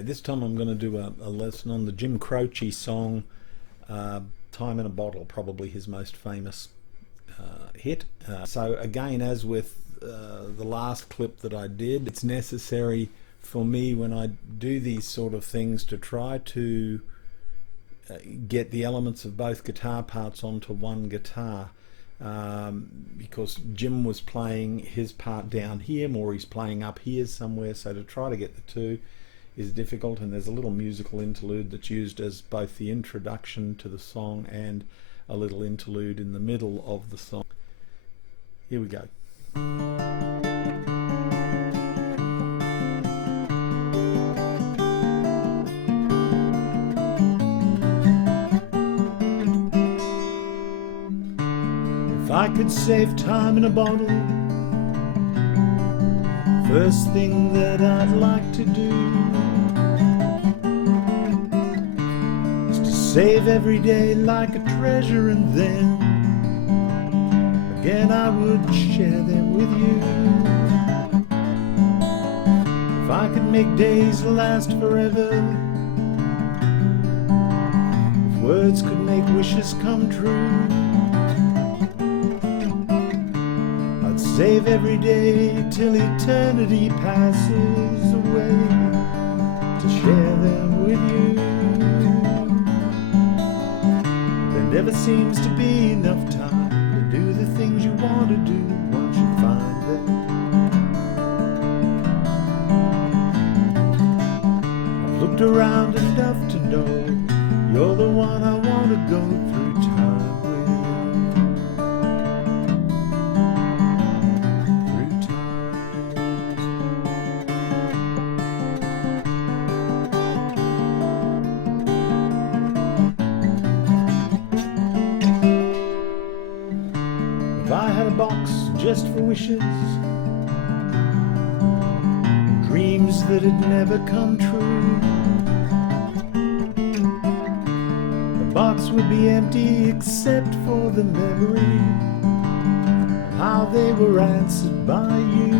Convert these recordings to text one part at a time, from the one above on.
This time I'm going to do a lesson on the Jim Croce song, Time in a Bottle, probably his most famous hit. So again, as with the last clip that I did, it's necessary for me when I do these sort of things to try to get the elements of both guitar parts onto one guitar. Because Jim was playing his part down here, Maury's playing up here somewhere, so to try to get the two is difficult, and there's a little musical interlude that's used as both the introduction to the song and a little interlude in the middle of the song. Here we go. If I could save time in a bottle, first thing that I'd like to do is to save every day like a treasure, and then again I would share them with you. If I could make days last forever, if words could make wishes come true, save every day till eternity passes away to share them with you. There never seems to be enough time to do the things you want to do once you find them. I've looked around enough to know you're the one I want to go through time with. If I had a box just for wishes, dreams that had never come true, the box would be empty except for the memory of how they were answered by you.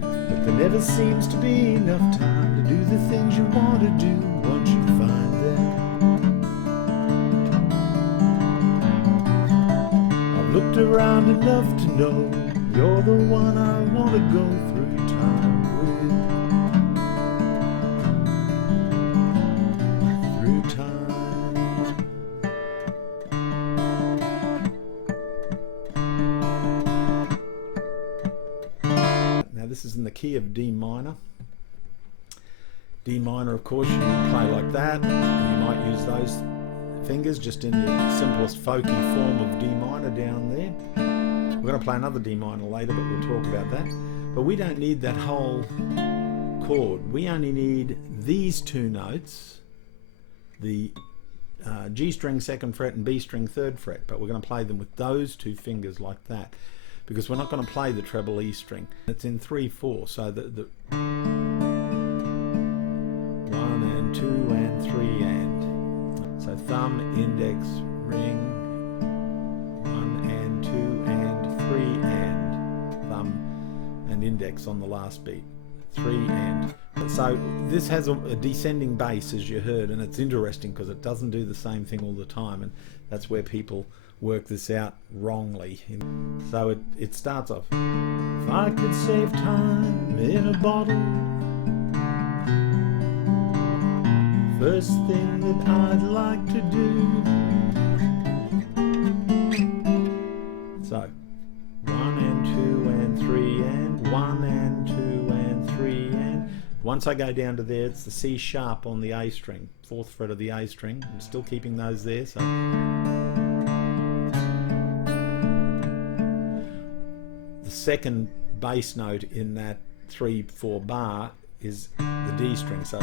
But there never seems to be enough time to do the things you want to do once you find them. Looked around enough to know you're the one I want to go through time with. Through time. Now this is in the key of D minor. D minor, of course, you can play like that. You might use those fingers just in the simplest folky form of D minor down there. We're going to play another D minor later, but we'll talk about that. But we don't need that whole chord. We only need these two notes, the G string 2nd fret and B string 3rd fret, but we're going to play them with those two fingers like that, because we're not going to play the treble E string. It's in 3/4, so the 1 and 2 and 3 and. So thumb, index, ring, 1 and 2 and 3 and, thumb and index on the last beat, 3 and. So this has a descending bass, as you heard, and it's interesting because it doesn't do the same thing all the time, and that's where people work this out wrongly. So it starts off, if I could save time in a bottle, first thing that I'd like to do. So 1 and 2 and 3 and 1 and 2 and 3 and. Once I go down to there, it's the C sharp on the A string, 4th fret of the A string. I'm still keeping those there. So the second bass note in that 3/4 bar is the D string. So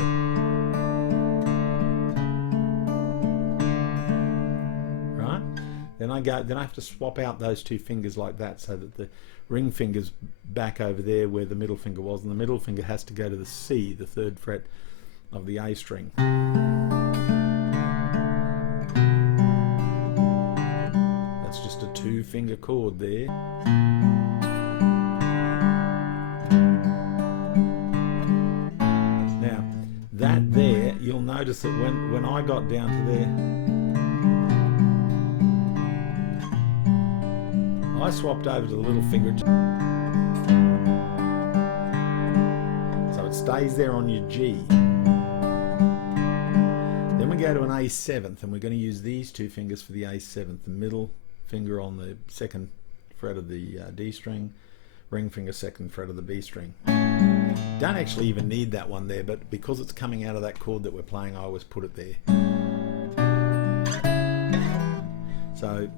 then I have to swap out those two fingers like that, so that the ring finger's back over there where the middle finger was, and the middle finger has to go to the C, the 3rd fret of the A string. That's just a 2-finger chord there. notice that when I got down to there, I swapped over to the little finger. So it stays there on your G. Then we go to an A7th, and we're going to use these two fingers for the A7th. The middle finger on the second fret of the D string, ring finger second fret of the B string. Don't actually even need that one there, but because it's coming out of that chord that we're playing, I always put it there. So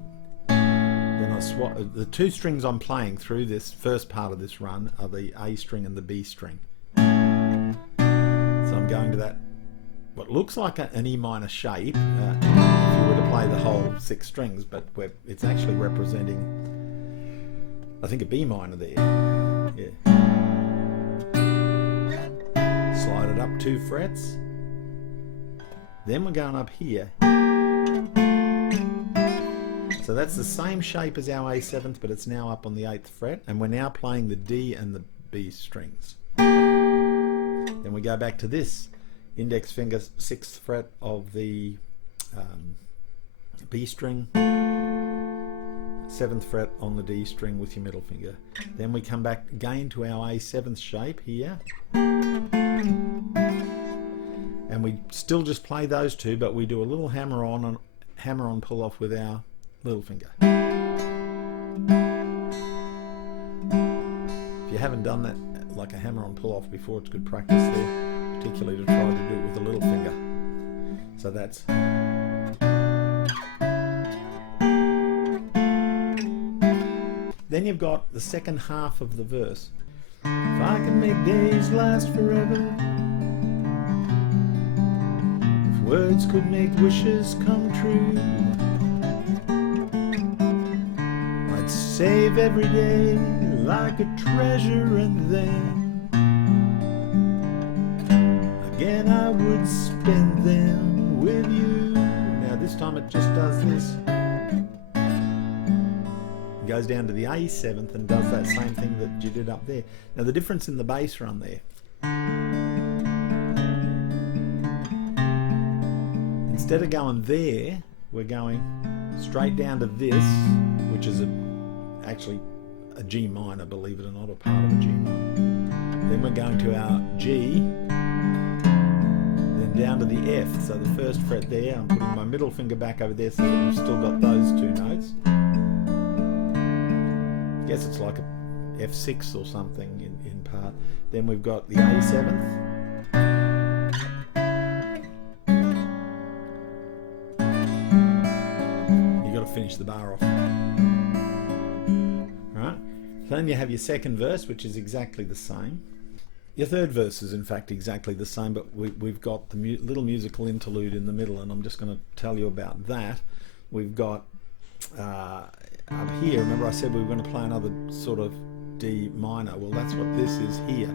then I swap. The two strings I'm playing through this first part of this run are the A string and the B string. So I'm going to that, what looks like an E minor shape, if you were to play the whole 6 strings, but it's actually representing, I think, a B minor there. Yeah. Slide it up 2 frets. Then we're going up here. So that's the same shape as our A7th, but it's now up on the 8th fret, and we're now playing the D and the B strings. Then we go back to this index finger 6th fret of the B string, 7th fret on the D string with your middle finger. Then we come back again to our A7th shape here, and we still just play those two, but we do a little hammer on pull off with our little finger. If you haven't done that, like a hammer on pull off before, it's good practice there, particularly to try to do it with the little finger. So that's. Then you've got the second half of the verse. If I can make days last forever, if words could make wishes come true, I'd save every day like a treasure, and then again I would spend them with you. Now this time it just does this. Goes down to the A7th and does that same thing that you did up there. Now the difference in the bass run there, instead of going there, we're going straight down to this, which is actually a G minor, believe it or not, or part of a G minor. Then we're going to our G, then down to the F, so the first fret there. I'm putting my middle finger back over there so that we've still got those two notes. I guess it's like a F6 or something in part. Then we've got the A7th. You've got to finish the bar off. Right? So then you have your second verse, which is exactly the same. Your third verse is in fact exactly the same, but we've got the little musical interlude in the middle, and I'm just going to tell you about that. We've got up here, remember I said we were going to play another sort of D minor. Well, that's what this is here.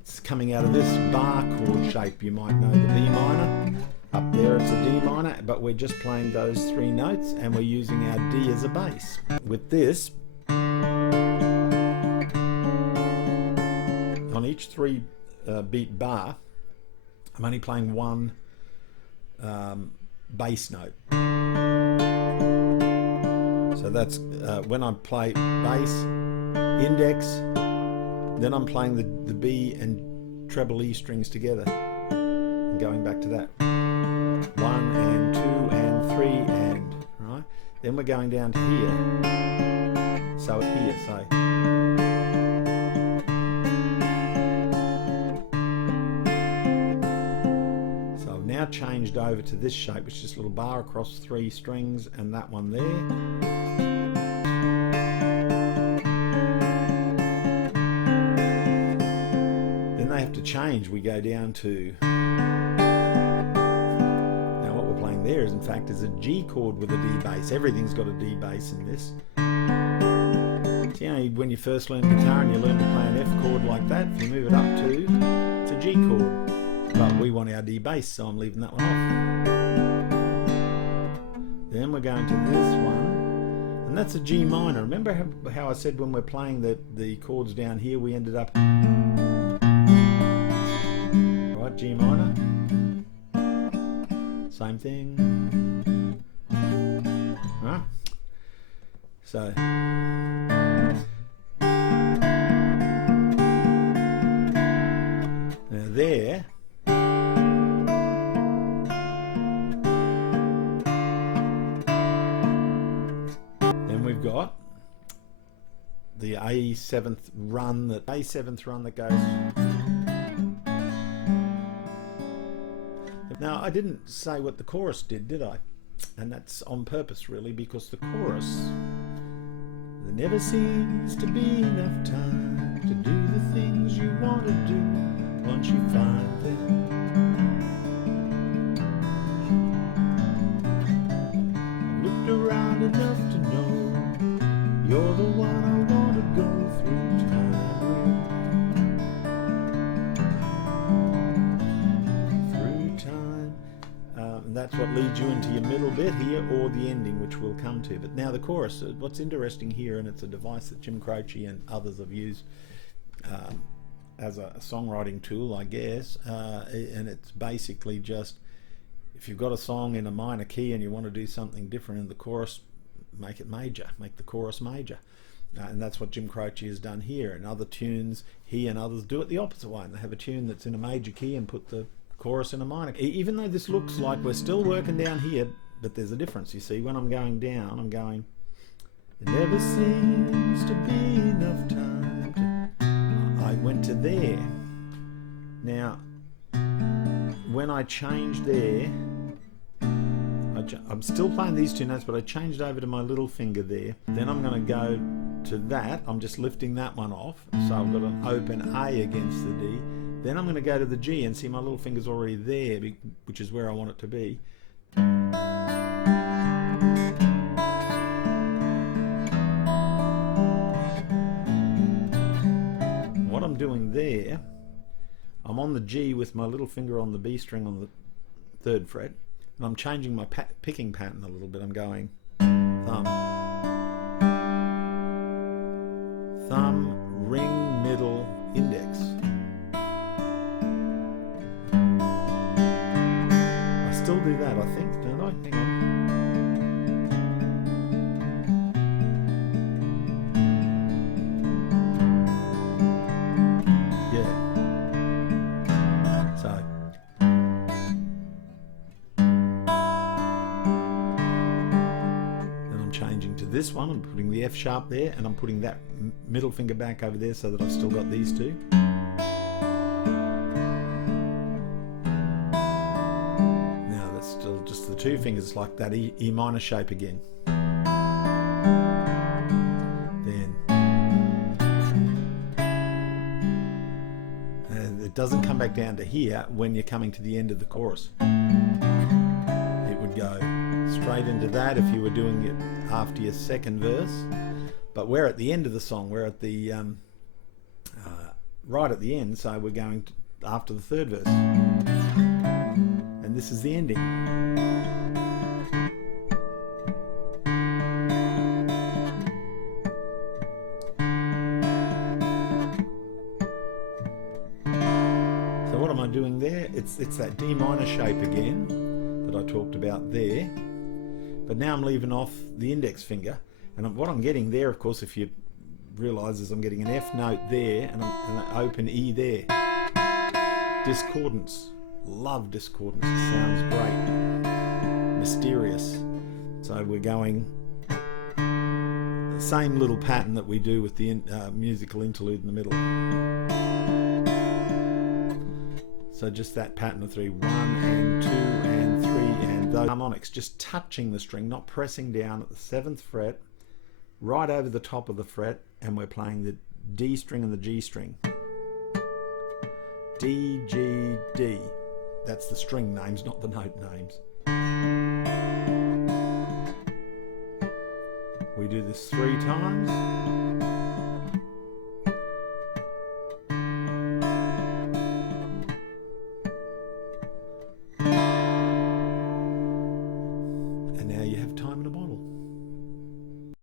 It's coming out of this bar chord shape. You might know the B minor. Up there it's a D minor, but we're just playing those 3 notes and we're using our D as a bass. With this, on each 3 beat bar, I'm only playing 1 bass note. So that's when I play bass, index, then I'm playing the B and treble E strings together, and going back to that. 1 and 2 and 3 and, right? Then we're going down to here. So here, say. So I've now changed over to this shape, which is just a little bar across 3 strings and that one there. Have to change. We go down to, now what we're playing there is in fact is a G chord with a D bass. Everything's got a D bass in this. So, you know, when you first learn guitar and you learn to play an F chord like that, if you move it up to, it's a G chord, but we want our D bass, so I'm leaving that one off. Then we're going to this one, and that's a G minor. Remember how I said when we're playing the chords down here we ended up G minor, same thing. Right? So now there, then we've got the A7th run that goes. Now I didn't say what the chorus did I? And that's on purpose really, because the chorus, there never seems to be enough time to do the things you want to do once you find them. I've looked around enough to know you're the one I want to go through time with. Through time. And that's what leads you into your middle bit here, or the ending, which we'll come to. But now the chorus, what's interesting here, and it's a device that Jim Croce and others have used as a songwriting tool, I guess, and it's basically just, if you've got a song in a minor key and you want to do something different in the chorus, make it major, make the chorus major. And that's what Jim Croce has done here. In other tunes, he and others do it the opposite way, and they have a tune that's in a major key and put the chorus in a minor key. Even though this looks like we're still working down here, but there's a difference. You see, when I'm going down, I'm going, there never seems to be enough time to... I went to there. Now, when I changed there, I'm still playing these two notes, but I changed over to my little finger there. Then I'm going to go to that. I'm just lifting that one off. So I've got an open A against the D. Then I'm going to go to the G and see my little finger's already there, which is where I want it to be. What I'm doing there, I'm on the G with my little finger on the B string on the 3rd fret, and I'm changing my picking pattern a little bit. I'm going thumb, thumb, ring, middle, index. I still do that, I think, don't I? Hang on. Yeah. So. Then I'm changing to this one. I'm putting the F sharp there, and I'm putting that middle finger back over there so that I've still got these two. Now that's still just the two fingers, like that E minor shape again. Then, and it doesn't come back down to here when you're coming to the end of the chorus. It would go straight into that if you were doing it after your 2nd verse. But we're at the end of the song. We're at the right at the end, so we're going after the 3rd verse, and this is the ending. So what am I doing there? It's that D minor shape again that I talked about there, but now I'm leaving off the index finger. And what I'm getting there, of course, if you realise, is I'm getting an F note there and an open E there. Discordance. Love discordance. It sounds great. Mysterious. So we're going the same little pattern that we do with the musical interlude in the middle. So just that pattern of 3, 1 and 2 and 3, and those harmonics, just touching the string, not pressing down at the 7th fret. Right over the top of the fret, and we're playing the D string and the G string. D, G, D. That's the string names, not the note names. We do this 3 times.